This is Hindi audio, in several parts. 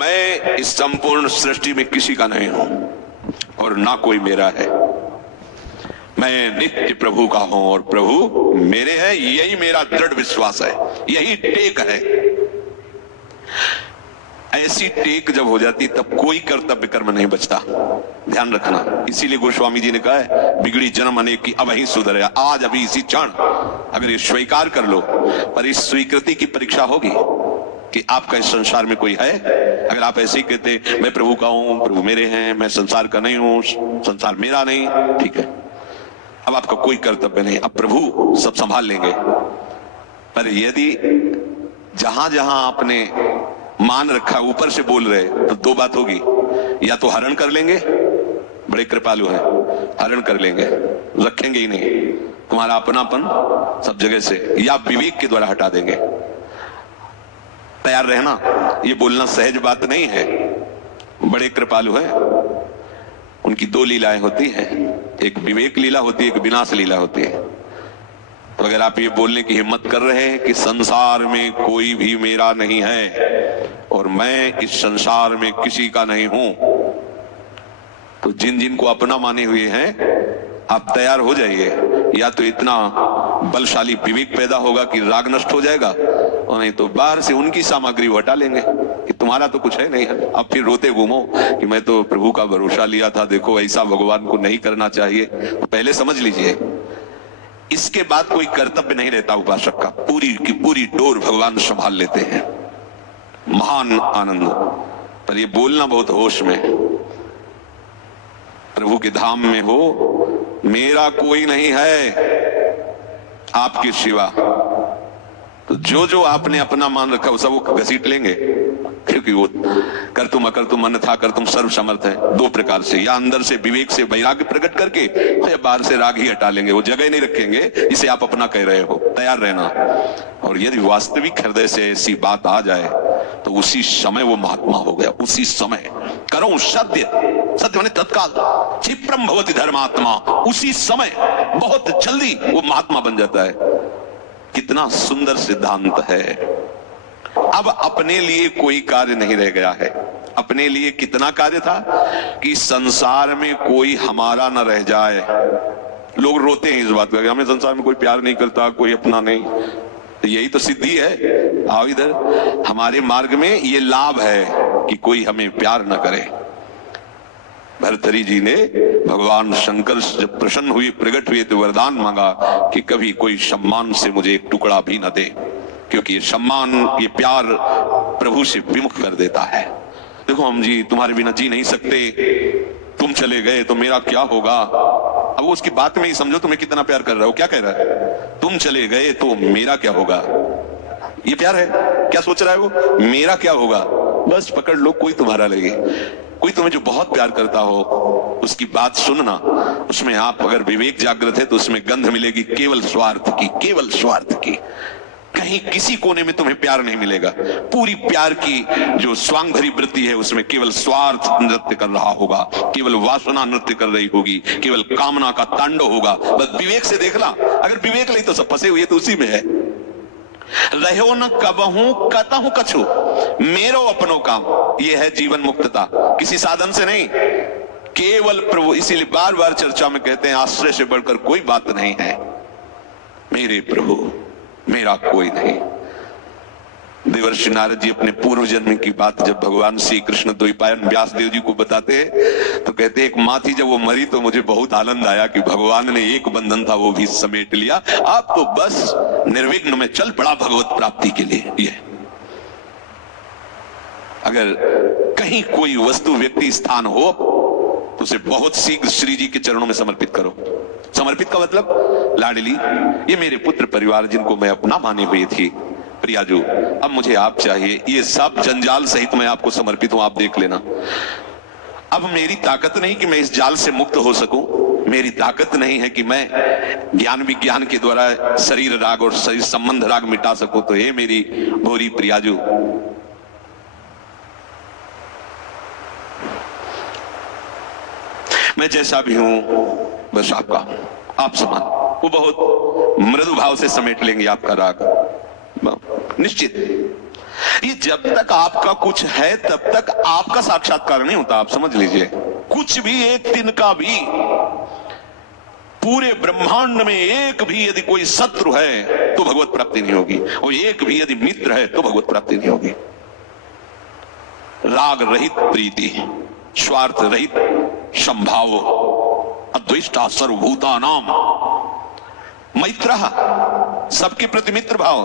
मैं इस संपूर्ण सृष्टि में किसी का नहीं हूं और ना कोई मेरा है। मैं नित्य प्रभु का हूं और प्रभु मेरे हैं। यही मेरा दृढ़ विश्वास है, यही टेक है। ऐसी टेक जब हो जाती तब कोई कर्तव्य कर्म नहीं बचता, ध्यान रखना। इसीलिए गोस्वामी जी ने कहा है, बिगड़ी जन्म अनेक की अब ही सुधरे। आज अभी इसी क्षण अगर ये स्वीकार कर लो, पर इस स्वीकृति की परीक्षा होगी कि आपका इस संसार में कोई है। अगर आप ऐसे ही कहते मैं प्रभु का हूं, प्रभु मेरे हैं, मैं संसार का नहीं हूं, संसार मेरा नहीं, ठीक है, अब आपका कोई कर्तव्य नहीं, अब प्रभु सब संभाल लेंगे। पर यदि जहां जहां आपने मान रखा ऊपर से बोल रहे, तो दो बात होगी, या तो हरण कर लेंगे, बड़े कृपालु हैं, हरण कर लेंगे, रखेंगे ही नहीं तुम्हारा अपनापन सब जगह से, या विवेक के द्वारा हटा देंगे। तैयार रहना, ये बोलना सहज बात नहीं है। बड़े कृपालु है, उनकी दो लीलाएं होती हैं, एक विवेक लीला होती है, एक विनाश लीला होती है। तो अगर आप ये बोलने की हिम्मत कर रहे हैं कि संसार में कोई भी मेरा नहीं है और मैं इस संसार में किसी का नहीं हूं, तो जिन जिन को अपना माने हुए हैं आप तैयार हो जाइए। या तो इतना बलशाली विवेक पैदा होगा कि राग नष्ट हो जाएगा, और नहीं तो बाहर से उनकी सामग्री हटा लेंगे कि तुम्हारा तो कुछ है नहीं है। अब फिर रोते घूमो कि मैं तो प्रभु का भरोसा लिया था, देखो ऐसा भगवान को नहीं करना चाहिए। तो पहले समझ लीजिए, इसके बाद कोई कर्तव्य नहीं रहता उपासक का, पूरी की पूरी डोर भगवान संभाल लेते हैं। महान आनंद। पर ये बोलना बहुत होश में, प्रभु के धाम में हो, मेरा कोई नहीं है आपके सिवा, तो जो जो आपने अपना मान रखा वो सब वो घसीट लेंगे, क्योंकि वो कर तुम अकर तुम अन्यथा कर तुम सर्व समर्थ है। दो प्रकार से, या अंदर से विवेक से वैराग्य प्रकट करके, या बाहर से राग ही हटा लेंगे, वो जगह नहीं रखेंगे जिसे आप अपना कह रहे हो। तैयार रहना। और यदि वास्तविक हृदय से ऐसी बात आ जाए तो उसी समय वो महात्मा हो गया। उसी समय करो सत्य, सत्य माने तत्काल, क्षिप्रम भवति धर्मात्मा, उसी समय बहुत जल्दी वो महात्मा बन जाता है। कितना सुंदर सिद्धांत है। अब अपने लिए कोई कार्य नहीं रह गया है। अपने लिए कितना कार्य था कि संसार में कोई हमारा न रह जाए। लोग रोते हैं इस बात पर, हमें संसार में कोई प्यार नहीं करता, कोई अपना नहीं। तो यही तो सिद्धि है। आओ इधर, हमारे मार्ग में ये लाभ है कि कोई हमें प्यार न करे। भर्तरी जी ने भगवान शंकर से जब प्रसन्न हुए, प्रकट हुए, तो वरदान मांगा कि कभी कोई सम्मान से मुझे एक टुकड़ा भी न दे, क्योंकि ये सम्मान, ये प्यार प्रभु से विमुख कर देता है। देखो हम जी तुम्हारे बिना जी नहीं सकते, तुम चले गए तो मेरा क्या होगा। अब वो उसकी बात में ही समझो तुम्हें कितना प्यार कर रहा हो। क्या कह रहा है? तुम चले गए तो मेरा क्या होगा। ये प्यार है। क्या सोच रहा है वो? मेरा क्या होगा। बस पकड़ लो, कोई तुम्हारा लगे। कोई तुम्हें जो बहुत प्यार करता हो उसकी बात सुनना, उसमें आप अगर विवेक जागृत है तो उसमें गंध मिलेगी केवल स्वार्थ की, केवल स्वार्थ की। कहीं किसी कोने में तुम्हें प्यार नहीं मिलेगा। पूरी प्यार की जो स्वांग भरी वृत्ति है उसमें केवल स्वार्थ नृत्य कर रहा होगा, केवल वासना नृत्य कर रही होगी, केवल कामना का तांडव होगा। बस विवेक से देखना, अगर विवेक नहीं तो सब फंसे हुए तो उसी में है। रहो न कबहू कतहु कछु मेरो अपनो काम, यह है जीवन मुक्तता, किसी साधन से नहीं, केवल प्रभु। इसीलिए बार बार चर्चा में कहते हैं आश्रय से बढ़कर कोई बात नहीं है। मेरे प्रभु, मेरा कोई नहीं। देवर्षि नारद जी अपने पूर्व जन्म की बात जब भगवान श्री कृष्ण द्वैपायन व्यास देव जी को बताते हैं तो कहते हैं, एक माँ थी जब वो मरी तो मुझे बहुत आनंद आया कि भगवान ने एक बंधन था वो भी समेट लिया, आप तो बस निर्विघ्न में चल पड़ा भगवत प्राप्ति के लिए। ये अगर कहीं कोई वस्तु, व्यक्ति, स्थान हो तो उसे बहुत शीघ्र श्री जी के चरणों में समर्पित करो। समर्पित का मतलब, लाडली, ये मेरे पुत्र परिवार जिनको मैं अपना माने हुई थी, प्रियाजू, अब मुझे आप चाहिए, ये सब जंजाल सहित मैं आपको समर्पित हूं, आप देख लेना। अब मेरी ताकत नहीं कि मैं इस जाल से मुक्त हो सकूं, मेरी ताकत नहीं है कि मैं ज्ञान विज्ञान के द्वारा शरीर राग और शरीर संबंध राग मिटा सकूं। तो हे मेरी भोरी प्रियाजू, मैं जैसा भी हूं बस आपका, आप समान। वो बहुत मृदु भाव से समेट लेंगे आपका राग, निश्चित। ये जब तक आपका कुछ है तब तक आपका साक्षात्कार नहीं होता। आप समझ लीजिए, कुछ भी एक तिनका भी, पूरे ब्रह्मांड में एक भी यदि कोई शत्रु है तो भगवत प्राप्ति नहीं होगी, और एक भी यदि मित्र है तो भगवत प्राप्ति नहीं होगी। राग रहित प्रीति, स्वार्थ रहित संभाव, अद्वेष्टा सर्वभूतानाम मैत्रः, सबके प्रति मित्र भाव,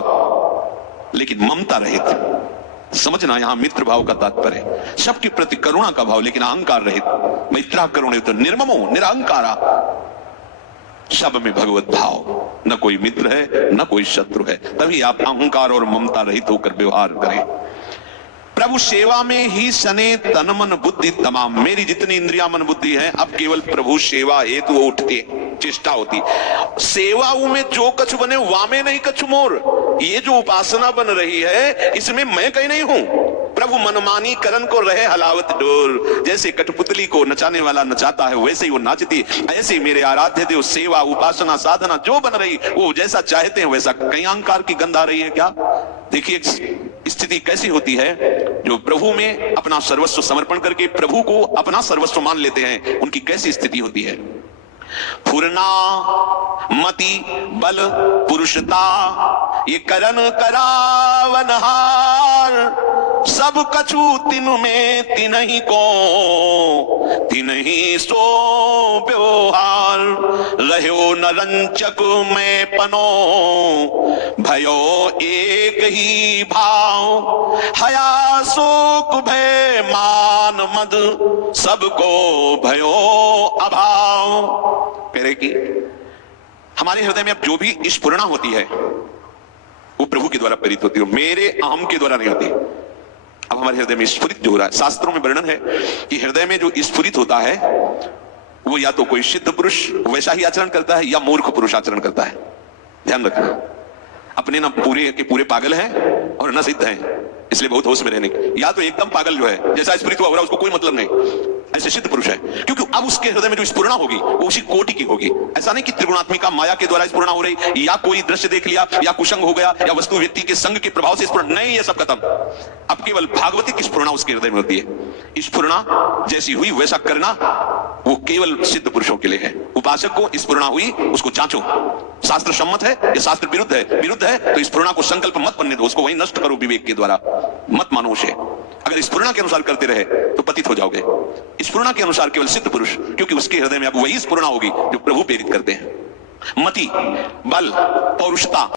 लेकिन ममता रहित। समझना, यहां मित्र भाव का तात्पर्य सबके प्रति करुणा का भाव, लेकिन अहंकार रहित। मैत्रा करुणित निर्ममो निरहंकारा, सब में भगवत भाव, न कोई मित्र है न कोई शत्रु है। तभी आप अहंकार और ममता रहित होकर व्यवहार करें। प्रभु सेवा में ही सने तन मन बुद्धि तमाम। मेरी जितनी इंद्रिया मन बुद्धि है अब केवल प्रभु सेवा हेतु वो उठती चेष्टा होती। सेवा में जो कछ बने वामे नहीं कछु मोर। ये जो उपासना बन रही है इसमें मैं कहीं नहीं हूं। प्रभु मनमानी करण को रहे हलावत डोर। जैसे कठपुतली को नचाने वाला नचाता है वैसे ही वो नाचती। ऐसे ही मेरे आराध्य देव सेवा उपासना साधना जो बन रही वो जैसा चाहते हैं वैसा। कहीं अहंकार की गंध आ रही है क्या? देखिए स्थिति कैसी होती है, जो प्रभु में अपना सर्वस्व समर्पण करके प्रभु को अपना सर्वस्व मान लेते हैं, उनकी कैसी स्थिति होती है। फुरना मति बल पुरुषता ये करन करावन हार। सब कछु तिनु में तिनहि को तिनहि सो व्यवहार। रहो न रंचक में पनो भयो एक ही भाव। हया शोक भय मान मद सबको भयो अभाव। कह रहे कि हमारे हृदय में अब जो भी स्फुरणा होती है वो प्रभु के द्वारा प्रेरित होती है, मेरे अहम के द्वारा नहीं होती। अब हमारे हृदय में स्फुरित जो हो रहा है, शास्त्रों में वर्णन है कि हृदय में जो स्फुरित होता है वो या तो कोई सिद्ध पुरुष वैसा ही आचरण करता है या मूर्ख पुरुष आचरण करता है। ध्यान रखना, अपने ना पूरे के पूरे पागल हैं और न सिद्ध हैं, इसलिए बहुत होश में रहने की। या तो एकदम पागल जो है जैसा स्फुरित हुआ हो रहा है उसको कोई मतलब नहीं, ऐसे सिद्ध पुरुष है, क्योंकि अब उसके हृदय में जो स्फुरणा होगी वो उसी कोटि की होगी। ऐसा नहीं कि त्रिगुणात्मिका माया के द्वारा स्फुरणा हो रही, या कोई दृश्य देख लिया, या कुसंग हो गया, या वस्तु व्यक्ति के संग के प्रभाव से स्फुरण नहीं, ये सब खत्म। अब केवल भागवती की स्फुरणा उसके हृदय में होती है। स्फुरणा जैसी हुई वैसा करना वो केवल सिद्ध पुरुषों के लिए है। उपासक को स्फुरणा हुई उसको जांचो, शास्त्र सम्मत है या शास्त्र विरुद्ध है। विरुद्ध है तो स्फुरणा को संकल्प मत बनने दो, उसको वही नष्ट करो विवेक के द्वारा, मत मानो उसे। अगर स्फुरणा के अनुसार करते रहे तो पतित हो जाओगे। स्फुरणा के अनुसार केवल सिद्ध पुरुष, क्योंकि उसके हृदय में अब वही स्फुरणा होगी जो प्रभु प्रेरित करते हैं। मति बल पौरुषता